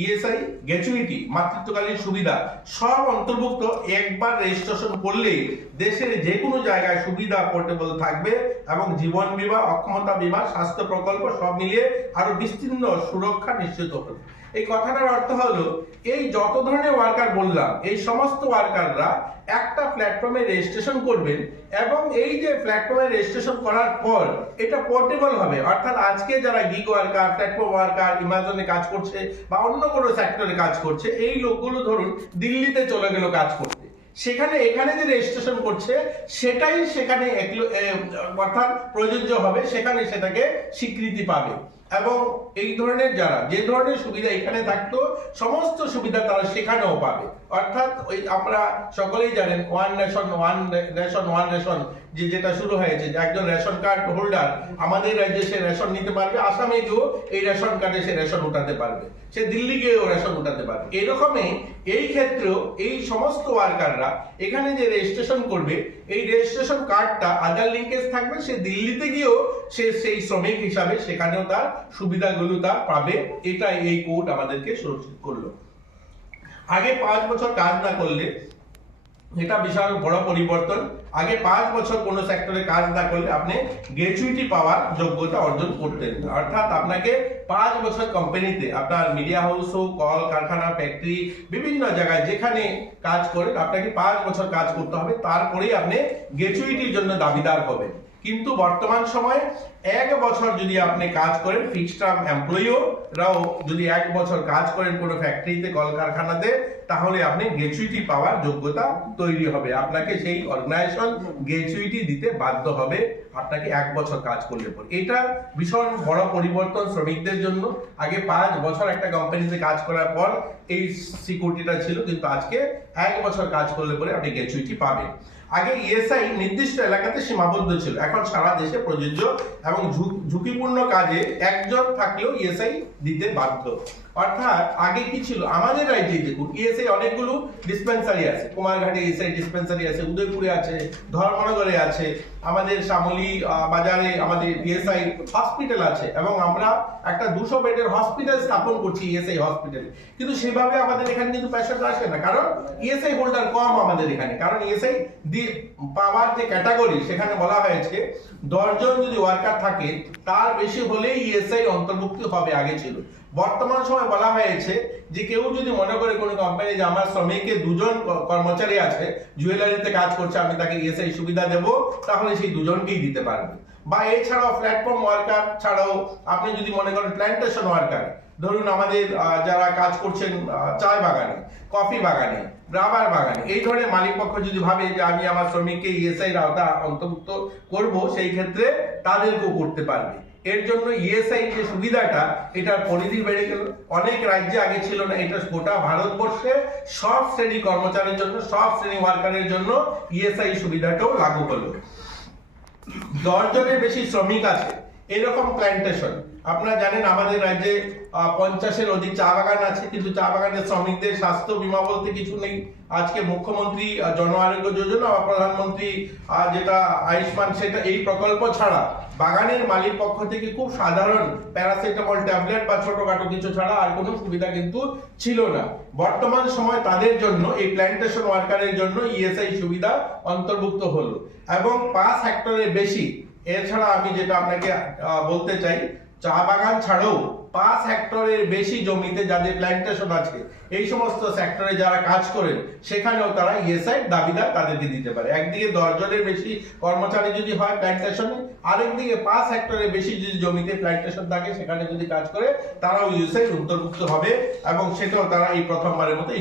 ESI, gratuity, মাতৃত্বকালীন সুবিধা সব অন্তর্ভুক্ত। একবার রেজিস্ট্রেশন করলে দেশের যে কোনো জায়গায় সুবিধা পোর্টেবল থাকবে এবং জীবন বীমা, অক্ষমতা বীমা, স্বাস্থ্য প্রকল্প সব মিলিয়ে আরো বিস্তীর্ণ সুরক্ষা নিশ্চিত হবে। এই কথাটার অর্থ হলো এই যত ধরনের ওয়ার্কার বললাম এই সমস্ত ওয়ার্কাররা একটা প্ল্যাটফর্মে রেজিস্ট্রেশন করবেন এবং এই যে প্ল্যাটফর্মে রেজিস্ট্রেশন করার পর এটা পোর্টেবল হবে। অর্থাৎ আজকে যারা গিগ ওয়ার্কার, প্ল্যাটফর্ম ওয়ার্কার, ইমাজনে কাজ করছে বা অন্য কোনো সেক্টরে কাজ করছে, এই লোকগুলো ধরুন দিল্লিতে চলে গেল কাজ করতে, সেখানে এখানে যে রেজিস্ট্রেশন করছে সেটাই সেখানে অর্থাৎ প্রযোজ্য হবে, সেখানে সেটাকে স্বীকৃতি পাবে এবং এই ধরনের যারা যে ধরনের সুবিধা এখানে থাকতো সমস্ত সুবিধা তারা সেখানেও পাবে। অর্থাৎ ওই আমরা সকলেই জানেন ওয়ান নেশন ওয়ান রেশন যেটা শুরু হয়েছে, একজন রেশন কার্ড হোল্ডার আমাদের রাজ্যে সে রেশন নিতে পারবে, আসামে গিয়েও এই রেশন কার্ডে সে রেশন উঠাতে পারবে, সে দিল্লি গিয়েও রেশন উঠাতে পারবে। এরকমই এই ক্ষেত্রেও এই সমস্ত ওয়ার্কাররা এখানে যে রেজিস্ট্রেশন করবে এই রেজিস্ট্রেশন কার্ডটা আধার লিঙ্কেজ থাকবে, সে দিল্লিতে গিয়েও সে সেই শ্রমিক হিসাবে সেখানেও তার সুবিধাগুলো তার পাবে। এটা এই কোড আমাদেরকে সুরক্ষিত করলো। আগে 5 বছর কাজ না করলে, এটা বিশাল বড় পরিবর্তন। আগে 5 বছর কোনো সেক্টরে কাজ না করলে আপনি গ্র্যাচুইটি পাওয়ার যোগ্যতা অর্জন করতেন না। অর্থাৎ আপনাকে 5 বছর কোম্পানিতে, আপনার মিডিয়া হাউস হোক, কল কারখানা, ফ্যাক্টরি, বিভিন্ন জায়গায় যেখানে কাজ করেন আপনাকে 5 বছর কাজ করতে হবে, তারপরেই আপনি গ্র্যাচুইটির জন্য দাবিদার হবেন। কিন্তু বর্তমান সময়ে 1 বছর যদি আপনি কাজ করেন, ফিক্সড টার্ম এমপ্লয়িরাও যদি 1 বছর কাজ করেন কোনো ফ্যাক্টরিতে, কলকারখানাতে, তাহলে আপনি গ্র্যাচুইটি পাওয়ার যোগ্যতা তৈরি হবে। আপনাকে সেই অর্গানাইজেশন গ্র্যাচুইটি দিতে বাধ্য হবে আপনাকে 1 বছর কাজ করলে পরে। এটা ভীষণ বড় পরিবর্তন শ্রমিকদের জন্য। আগে 5 বছর একটা কোম্পানিতে কাজ করার পর এই সিকিউরিটিটা ছিল, কিন্তু আজকে 1 বছর কাজ করলে পরে আপনি গ্র্যাচুইটি পাবেন। আগে ইএসআই নির্দিষ্ট এলাকাতে সীমাবদ্ধ ছিল, এখন সারা দেশে প্রযোজ্য এবং ঝুঁকিপূর্ণ কাজে একজন থাকলেও ইএসআই দিতে বাধ্য। অর্থাৎ আগে কি ছিল, আমাদের রাজ্যে দেখুন ইএসআই অনেকগুলো ডিসপেন্সারি আছে, কুমারঘাটে ইএসআই ডিসপেন্সারি আছে, উদয়পুরে আছে, ধর্মনগরে আছে, আমাদের শ্যামলী বাজারে আমাদের ইএসআই হসপিটাল আছে এবং আমরা একটা 200 বেডের হসপিটাল স্থাপন করছি ইএসআই হসপিটাল। কিন্তু সেভাবে আমাদের এখানে কিন্তু পেশেন্ট আসে না, কারণ ইএসআই হোল্ডার কম আমাদের এখানে। কারণ ইএসআই পাওয়ার যে ক্যাটাগরি সেখানে বলা হয়েছে 10 জন যদি ওয়ার্কার থাকে তার বেশি হলেই ইএসআই অন্তর্ভুক্ত হবে, আগে ছিল। বর্তমান সময় বলা হয়েছে যে কেউ যদি মনে করে কোনো কোম্পানি যে আমার শ্রমিকে 2 জন কর্মচারী আছে, জুয়েলারিতে কাজ করছে, আমি তাকে ইএসআই সুবিধা দেব, তাহলে সেই 2 জনকেই দিতে পারবে। বা এছাড়াও প্ল্যাটফর্ম ওয়ার্কার ছাড়াও আপনি যদি মনে করেন প্ল্যান্টেশন ওয়ার্কার, ধরুন আমাদের যারা কাজ করছেন চায় বাগানে, কফি বাগানে, রাবার বাগানে, এই ধরনের মালিক পক্ষ যদি ভাবে যে আমি আমার শ্রমিককে ইএসআই এর আওতা অন্তর্ভুক্ত করব, সেই ক্ষেত্রে তাদেরকেও করতে পারবে। এর জন্য ইএসআই যে সুবিধাটা, এটার পরিধি বেড়ে গেল। অনেক রাজ্যে আগে ছিল না, এটা গোটা ভারতবর্ষে সব শ্রেণী কর্মচারীর জন্য, সব শ্রেণী ওয়ার্কারের জন্য ইএসআই সুবিধাটাও লাগু হলো। 10 জনের বেশি শ্রমিক আছে এরকম প্ল্যান্টেশন, আপনারা জানেন আমাদের রাজ্যে 50-এর অধিক চা বাগান আছে, কিন্তু চা বাগানের শ্রমিকদের স্বাস্থ্য বীমা বলতে কিছু নেই। আজকে মুখ্যমন্ত্রী জন আরোগ্য যোজনা বা প্রধানমন্ত্রী যেটা আয়ুষ্মান, সেটা এই প্রকল্প ছাড়া বাগানের মালিক পক্ষ থেকে খুব সাধারণ প্যারাসিটামল ট্যাবলেট বা ছোটখাটো কিছু ছাড়া আর কোনো সুবিধা কিন্তু ছিল না। বর্তমান সময় তাদের জন্য, এই প্ল্যান্টেশন ওয়ার্কারের জন্য ইএসআই সুবিধা অন্তর্ভুক্ত হলো এবং 5 হেক্টরের বেশি। এছাড়া আমি যেটা আপনাকে বলতে চাই, চা বাগান ছাড়াও 5 হেক্টরের বেশি জমিতে যাদের প্ল্যান্টেশন আছে, এই সমস্ত সেক্টরে যারা কাজ করেন সেখানেও তারা ইএসআই দাবিদার, তাদেরকে দিতে পারে। একদিকে 10 জনের বেশি কর্মচারী যদি হয় প্ল্যান্টেশনে, আরেকদিকে 5 হেক্টরের বেশি যদি জমিতে প্ল্যান্টেশন থাকে সেখানে যদি কাজ করে, তারাও ইএসআই অন্তর্ভুক্ত হবে এবং সেটাও তারা এই প্রথমবারের মতো